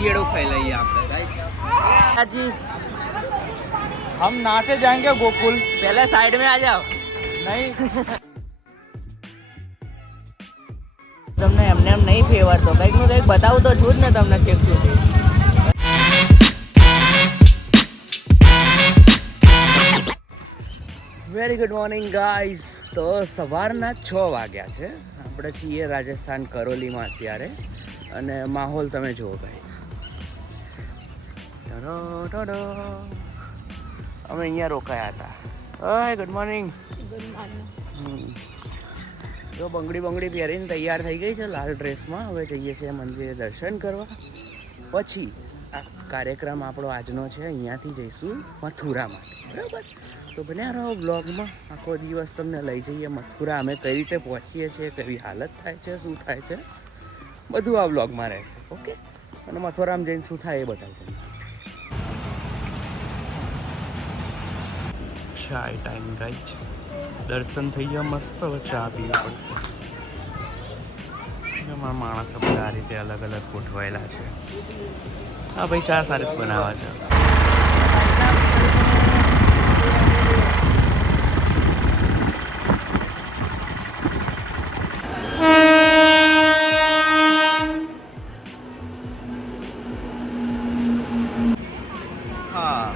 कीड़ो फैलाइए आपने जी। हम नाचे जाएंगे गोकुल। पहले साइड में आ जाओ। नहीं તમને એમને એમ નહીં ફેવરતો, કંઈક નું કંઈક બતાવું તો છું જ ને તમને છેક સુધી. Very good morning guys. તો સવારના 6 વાગ્યા છે. આપણે છીએ રાજસ્થાન કરોલીમાં અત્યારે, અને માહોલ તમે જુઓ ભાઈ. અમે અહીંયા રોકાયા હતા. Hi good morning. જો બંગડી પહેરીને તૈયાર થઈ ગઈ છે લાલ ડ્રેસમાં. હવે જઈએ છીએ મંદિરે દર્શન કરવા. પછી આ કાર્યક્રમ આપણો આજનો છે, અહીંયાથી જઈશું મથુરામાં. બરાબર, તો બન્યા રહો બ્લોગમાં. આખો દિવસ તમને લઈ જઈએ મથુરા. અમે કઈ રીતે પહોંચીએ છીએ, કેવી હાલત થાય છે, શું થાય છે, બધું આ બ્લોગમાં રહેશે. ઓકે, અને મથુરામાં જઈને શું થાય એ બતાવું તમને. ચાય ટાઈમ ગાઈઝ. દર્શન થઈ ગયા મસ્ત. હવે ચા પીવી પડશે. એમાં માણસો બધા આ રીતે અલગ અલગ ગોઠવાયેલા છે. હા ભાઈ, ચા સરસ બનાવવા છે. હા,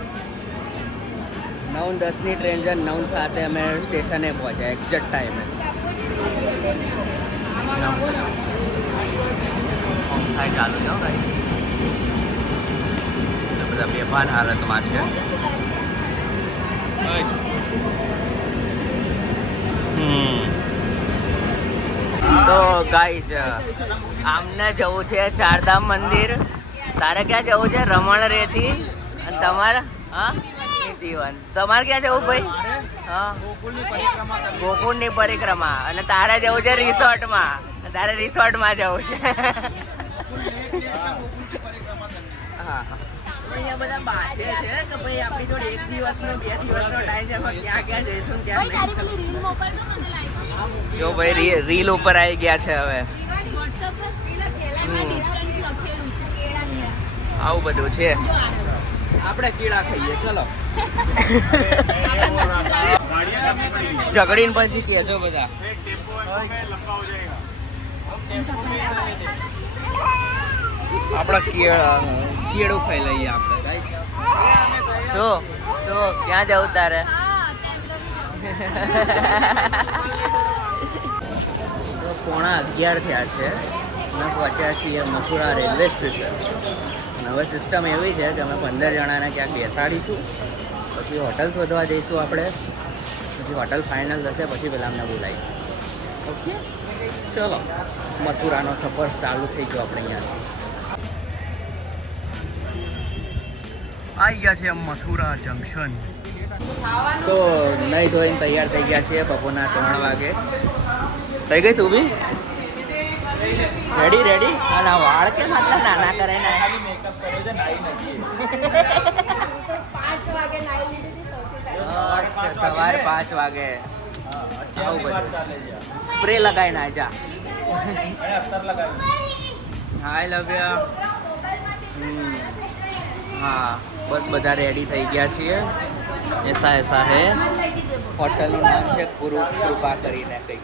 9:10ની ટ્રેન છે. 9:07 અમે સ્ટેશને પહોંચ્યા એક્ઝેક્ટ ટાઈમે. ચાલુ જાઓ ભાઈ. બધા બેભાન હાલતમાં છે. તો ગાઈઝ, આમને જવું છે ચારધામ મંદિર. તારે ક્યાં જવું છે? રમણ રેતી. અને તમારે? હા, તમારે ક્યાં જવું ભાઈ? હા, ગોકુળની પરિક્રમા. અને તારે જવું છે રિસોર્ટમાં. તારે રિસોર્ટમાં જવું છે. હા, અહીંયા બધા બાજે છે કે ભાઈ આપણી જોડે 1 દિવસનો 2 દિવસનો ટાઈમ છે, ક્યાં ક્યાં જઈશું ક્યાં નહીં. જો ભાઈ રીલ ઉપર આવી ગયા છે હવે. આવું બધું છે. આપણે કીડા ખાઈએ. ચલો ઝઘડીને પછી કહેજો બધા. આપણા કીડો ખાઈ લઈએ આપણે. તો ક્યાં જવું તારે? તો 11:15 થયા છે. અમે પહોંચ્યા છીએ મથુરા રેલવે સ્ટેશન. હવે સિસ્ટમ એવી છે કે અમે 15 જણાને ક્યાંક બેસાડીશું, પછી હોટલ શોધવા જઈશું આપણે. પછી હોટલ ફાઇનલ થશે, પછી પહેલાં અમને બોલાવીશું. ઓકે, ચલો મથુરાનો સફર ચાલુ થઈ ગયો આપણે અહીંયાથી. આવી ગયા છે મથુરા જંકશન. તો નહીં ધોઈને તૈયાર થઈ ગયા છીએ. બપોરના 3 વાગે થઈ ગઈ. તું બી રેડી? અને વાળ કેમ આટલા નાના કરે ને? સવારે 5 વાગે આવું બધું સ્પ્રે લગાવીને આજા. હાય લવ યુ. હા, બસ બધા રેડી થઈ ગયા છીએ. એસા હે. હોટલનું નામ છે કૃપા કરીને. કંઈક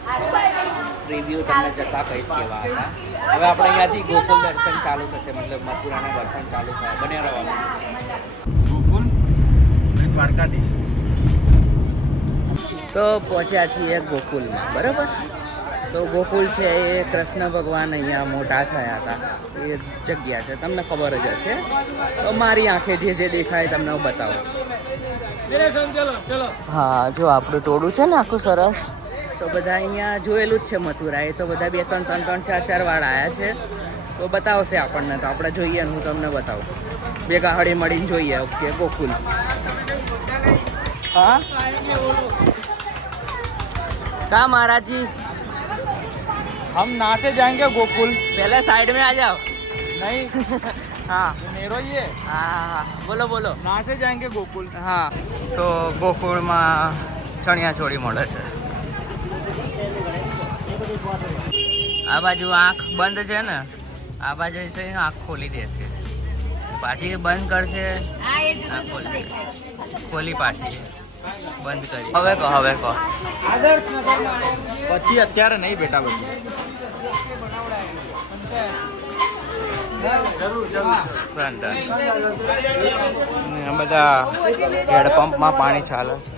રિવ્યૂ તમને જતા કહીશ કેવા હતા. હવે આપણે અહીંયાથી ગોકુલ દર્શન ચાલુ થશે, મતલબ મથુરાના દર્શન ચાલુ થાય. બન્યા રહેવાનું. गोकुल દ્વારકાધીશ. તો પહોંચ્યા છીએ ગોકુલમાં. બરાબર, તો ગોકુલ છે એ કૃષ્ણ ભગવાન અહીંયા મોટા થયા હતા એ જગ્યા છે. તમને ખબર જ હશે. તો મારી આંખે જે દેખાય તમને હું બતાવું. હા, જો આપણું ટોળું છે ને આખું સરસ. તો બધા અહીંયા જોયેલું જ છે મથુરા. એ તો બધા 2, 3, 4 વાર આવ્યા છે. તો બતાવશે આપણને. તો આપણે જોઈએ, હું તમને બતાવું. ભેગા હળી મળીને જોઈએ. ઓકે, ગોકુલ. हाँ कहाँ महाराज जी? हम नाचे जाएंगे गोकुल। पहले साइड में आ जाओ। नहीं हाँ मेरो ही है। हाँ बोलो बोलो। नाचे जाएंगे गोकुल। हाँ तो ગોકુળમાં ચણિયા ચોળી મળે છે. આ બાજુ આંખ બંધ છે ને, આ બાજુ છે આંખ ખોલી દેશે. પાછી બંધ કરશે. હા એ જુદું હા, જુદું ખોલી. દેખાય. ખોલી પાછી બંધ કરી. હવે કહો પછી અત્યારે નહીં બેટા બધું ફ્રન્ટ બધા હેડપંપમાં પાણી ચાલે છે.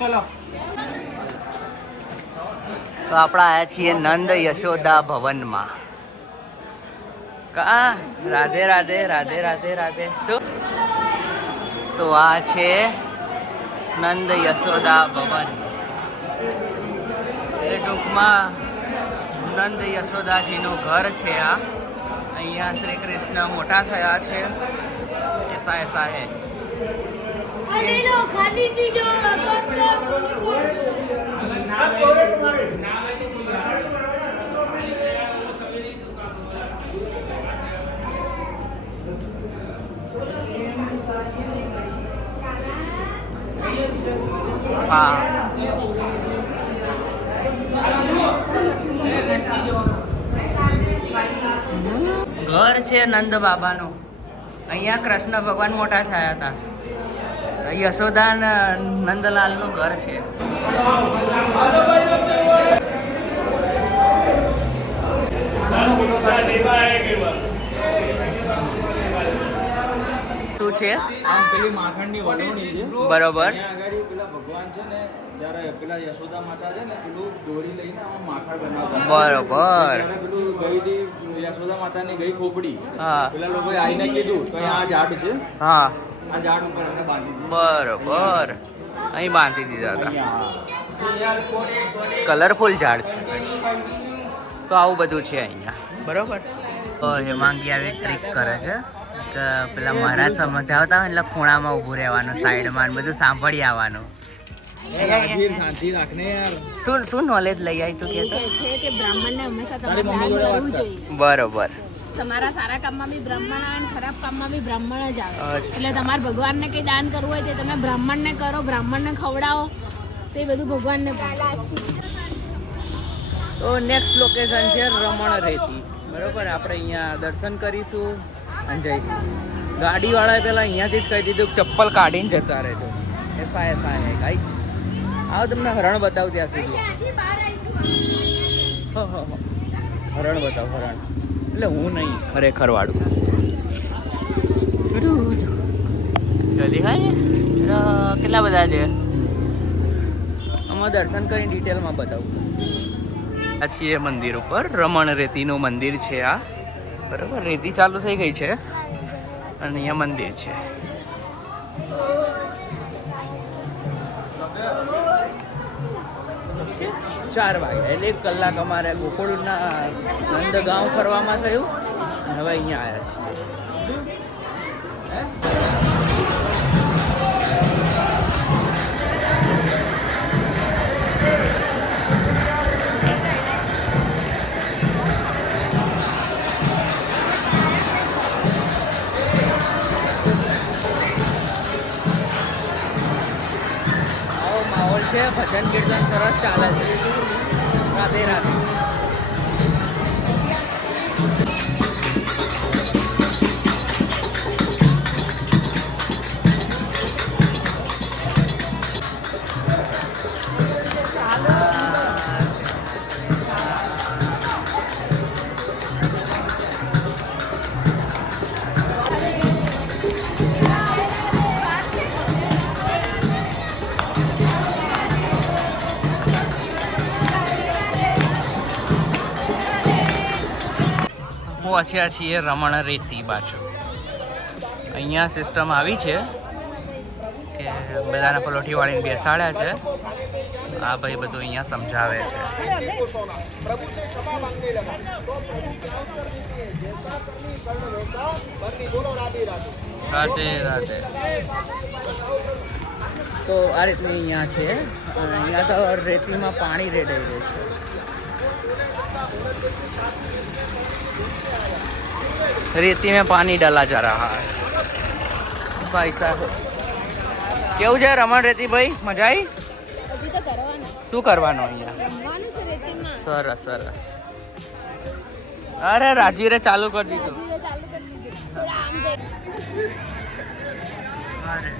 ચલો તો આપણે આવ્યા છીએ નંદ યશોદા ભવનમાં. કા રાધે રાધે રાધે રાધે રાધે. શું? તો આ છે નંદ યશોદા ભવન. એ ટૂંકમાં નંદ યશોદાજીનું ઘર છે આ. અહીંયા શ્રી કૃષ્ણ મોટા થયા છે. એસા એસા હે. ખાલી દીજો હા ઘર છે નંદ બાબાનું. અહીંયા કૃષ્ણ ભગવાન મોટા થયા હતા. યશોદા નંદલાલનું ઘર છે. શું છે? આમ પેલી માખણની વલોણી છે. બરોબર. અહીંયા આગળ પેલા ભગવાન છે ને જ્યારે પેલા યશોદા માતા છે ને પેલું દોરી લઈને આમાં માખણ બનાવતા. બરોબર. ત્યારે પેલું ગઈ હતી યશોદા માતાની ગઈ ખોપડી. હા. પેલા લોકોએ આવીને કીધું તો આ ઝાડ છે, હા આ ઝાડ ઉપર એને બાંધી દીધું. બરોબર. અહીં બાંધી દીધા હતા. અહીંયા. કલરફુલ ઝાડ છે. તો આવું બધું છે અહીંયા. બરોબર. તો હેમાંગી આવી ટ્રીક કરે છે કે પેલા મહારાજ સમજાવતા હોય એટલે ખૂણામાં ઊભું રહેવાનું, સાઈડમાં ને બધું સાંભળી આવવાનું. રાગીર શાંતિ રાખને યાર. શું નોલેજ લઈ આવી તું કે? છે કે બ્રાહ્મણને હંમેશા તારી તમારે મમ્મી દાન જોડે કરવું વાત કર. જોઈએ. બરોબર. તમારા સારા કામમાં બી બ્રાહ્મણ આવે અને ખરાબ કામમાં બી બ્રાહ્મણ જ આવે. અચ્છા. એટલે તમારે ભગવાનને કંઈ દાન કરવું હોય તો તમે બ્રાહ્મણને કરો, બ્રાહ્મણને ખવડાવો તો એ બધું ભગવાનને પહોંચે. તો નેક્સ્ટ લોકેશન છે રમણ રેતી. બરોબર. આપણે અહીંયા દર્શન કરીશું અને જઈશું. ગાડીવાળાએ પહેલાં અહીંયાથી જ કહી દીધું કે ચપ્પલ કાઢીને જતા રહેજો. એસા એસા હે ગાઈસ. આવો તમને હરણ બતાવું ત્યાં સુધી. હરણ બતાવ હરણ. એટલે હું નહીં, ખરેખર વાળું. જલ્દી ખાય કેટલા બધા છે. આમાં દર્શન કરીને ડિટેલમાં બતાવું. આ છીએ મંદિર ઉપર. રમણ રેતીનું મંદિર છે આ. બરાબર. રેતી ચાલુ થઈ ગઈ છે અને અહીંયા મંદિર છે. ચાર વાગ્યા એટલે 1 કલાક અમારે ગોકુળના નંદગાંવ ફરવામાં થયું. અને હવે અહીંયા આવ્યા છીએ. આવો માહોલ છે. ભજન કીર્તન સરસ ચાલે છે. રાધે રાધે. પહોંચ્યા છીએ રમણ રેતી બાજુ. અહીંયા સિસ્ટમ આવી છે કે બધાને પલોઠી વાળીને બેસાડ્યા છે. આ ભાઈ બધું અહીંયા સમજાવે છે. રાધે રાધે. તો આ રીતની અહીંયા છે. અહીંયા તો રેતીમાં પાણી રેડાઈ રહ્યું છે. रेती में पानी डाला जा रहा है. ऐसा केवु है रमण रेती भाई? मजा आई? તો કરવાનું શું કરવાનું અહીંયા? રમવાનું છે રેતીમાં. સરસ સરસ. અરે રાજીરે ચાલુ કરી દીધું. ધીરે ચાલુ કરી દીધું. થોડા આમ જઈ. અરે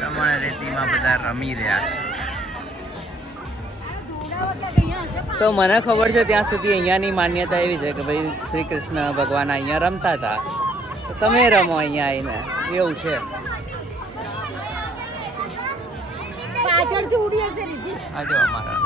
તમારા રેતીમાં બધા રમી રહ્યા છે. તો મને ખબર છે ત્યાં સુધી અહીંયાની માન્યતા એવી છે કે ભાઈ શ્રી કૃષ્ણ ભગવાન અહીંયા રમતા હતા, તો તમે રમો અહીંયા આવીને, એવું છે. પાછળથી ઉડી હશે રીતિ. આ જો અમારા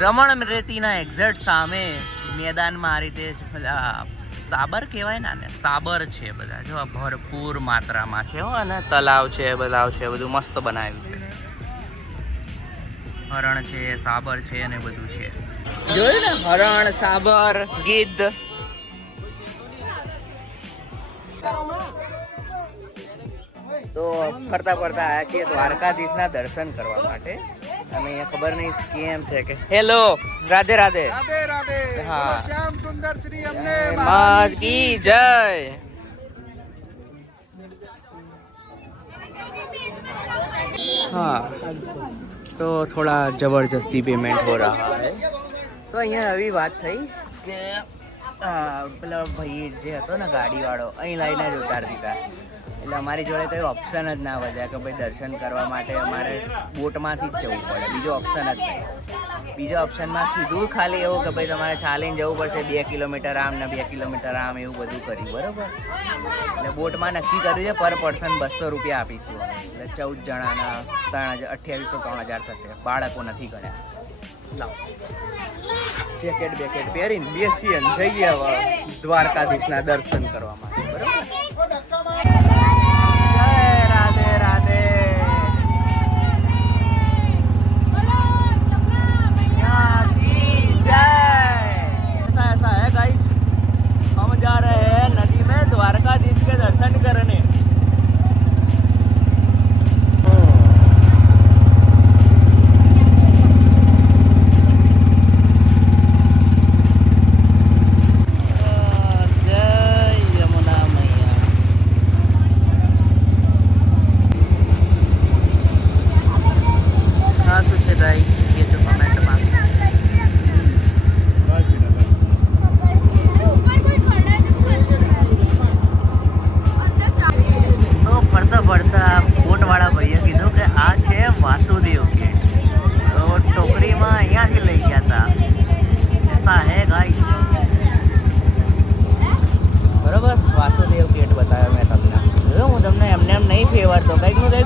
રમણ રેતીના એક્ઝેક્ટ સામે મેદાનમાં આ રીતે પેલા સાબર કહેવાય ને, આને સાબર છે બધા, જો ભરપૂર માત્રામાં છે હો, અને તલાવ છે, બલાવ છે, બધું મસ્ત બનાવ્યું છે. હરણ છે, સાબર છે, અને બધું છે. જોયું ને, હરણ, સાબર, ગીધ. તો ફરતા ફરતા આવ્યા છીએ દ્વારકાધીશના દર્શન કરવા માટે. અમે અહીંયા ખબર નહીં કેમ છે કે હેલો, રાધે રાધે. રાધે રાધે. હા. શ્યામ સુંદર શ્રી અમને માત કી જય. हाँ तो थोड़ा जबरदस्ती पेमेंट हो रहा है. તો અહીંયા એવી વાત થઈ કે પેલા ભાઈ જે હતો ને ગાડીવાળો, અહીં લાઈને જ ઉતારી દીધા. એટલે અમારી જોડે કોઈ ઓપ્શન જ ના વધ્યા કે ભાઈ દર્શન કરવા માટે અમારે બોટમાંથી જ જવું પડે, બીજો ઓપ્શન જ નહીં. બીજો ઓપ્શનમાં કીધું ખાલી એવું કે ભાઈ તમારે ચાલીને જવું પડશે 2 કિલોમીટર આમ ને 2 કિલોમીટર આમ, એવું બધું કર્યું. બરાબર. એટલે બોટમાં નક્કી કર્યું છે પર પર્સન 200 રૂપિયા આપીશું. એટલે 14 જણાના 2800-3000 થશે. બાળકો નથી ગણ્યા. લાવ જેકેટ બેકેટ પહેરીને બેસીએ ને જઈએ હવે દ્વારકાધીશના દર્શન કરવા માટે. બરાબર. राधे राधे. ऐसा ऐसा है गाइस, हम जा रहे हैं नदी में द्वारकाधीश के दर्शन करने.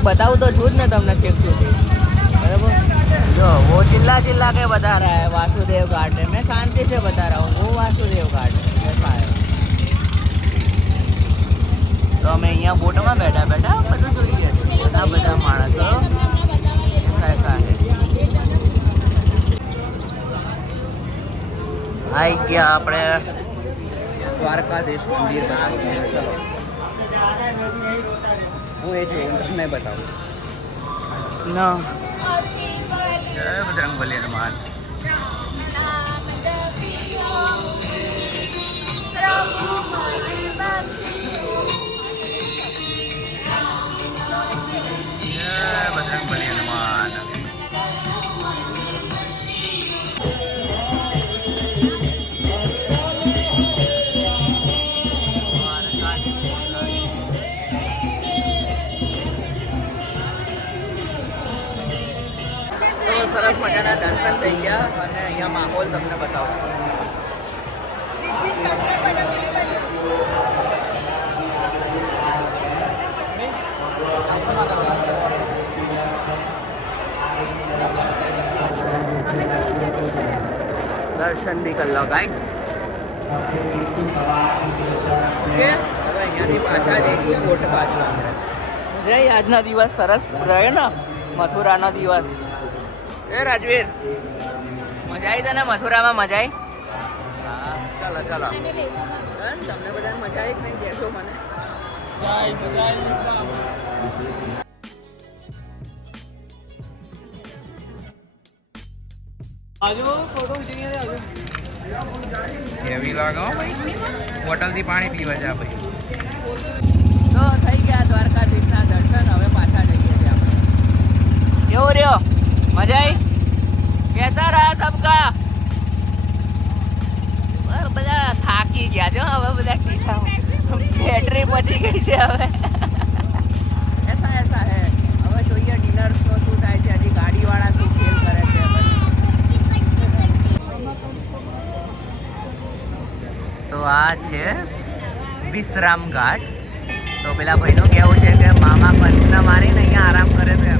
बताऊँ तो झूठ ने तुमने चेक સુધી. बराबर. जो वो चिल्ला चिल्ला के बता रहा है वासुदेव घाट है, मैं शांति से बता रहा हूँ वो वासुदेव घाट है. ऐसा है. तो અમે અહીંયા બોટમાં બેઠા બેઠા બધું જોઈએ છીએ. બધા બધા માણસો ऐसा है. આવી ગયા આપણે દ્વારકાધીશ મંદિર બતાવું. ચલો હું એ જોઉં તમને બતાવું. ના જય બજરંગબલી હનુમાન. જય બજરંગબલી હનુમાન. સરસ મજાના દર્શન થઈ ગયા અને અહીંયા માહોલ તમને બતાવું. દર્શન બી કરી લો ગાઈસ. ઓકે, હવે અહીંયાથી પાછા જઈશું કોટ બાજુ. જય આજનો દિવસ સરસ રહ્યો ને, મથુરાનો દિવસ. એ રાજવીર, મજા આવી તને મથુરામાં? મજા આવી? હા, ચાલો ચાલો. તમને બધાને મજા આવી કે નહીં કહેશો મને? એવી લાગો બોટલથી પાણી પીવા છે ભાઈ. તો થઈ ગયા દ્વારકાધીશના દર્શન. હવે પાછા જઈએ છીએ આપણે. કેવો રહ્યો? મજા આવી? કેસા રહ્યા સબકા? બધા થાકી ગયા છો હવે, બધા ટીચા બેટરી પતી ગઈ છે હવે. એસા એસા હે. હવે જોઈએ ડિનરનો શું થાય છે. હજી ગાડીવાળા શું ખેલ કરે છે. તો આ છે વિશ્રામ ઘાટ. તો પેલા ભાઈનું કહેવું છે કે મામા પંચના મારીને અહીંયા આરામ કરે છે.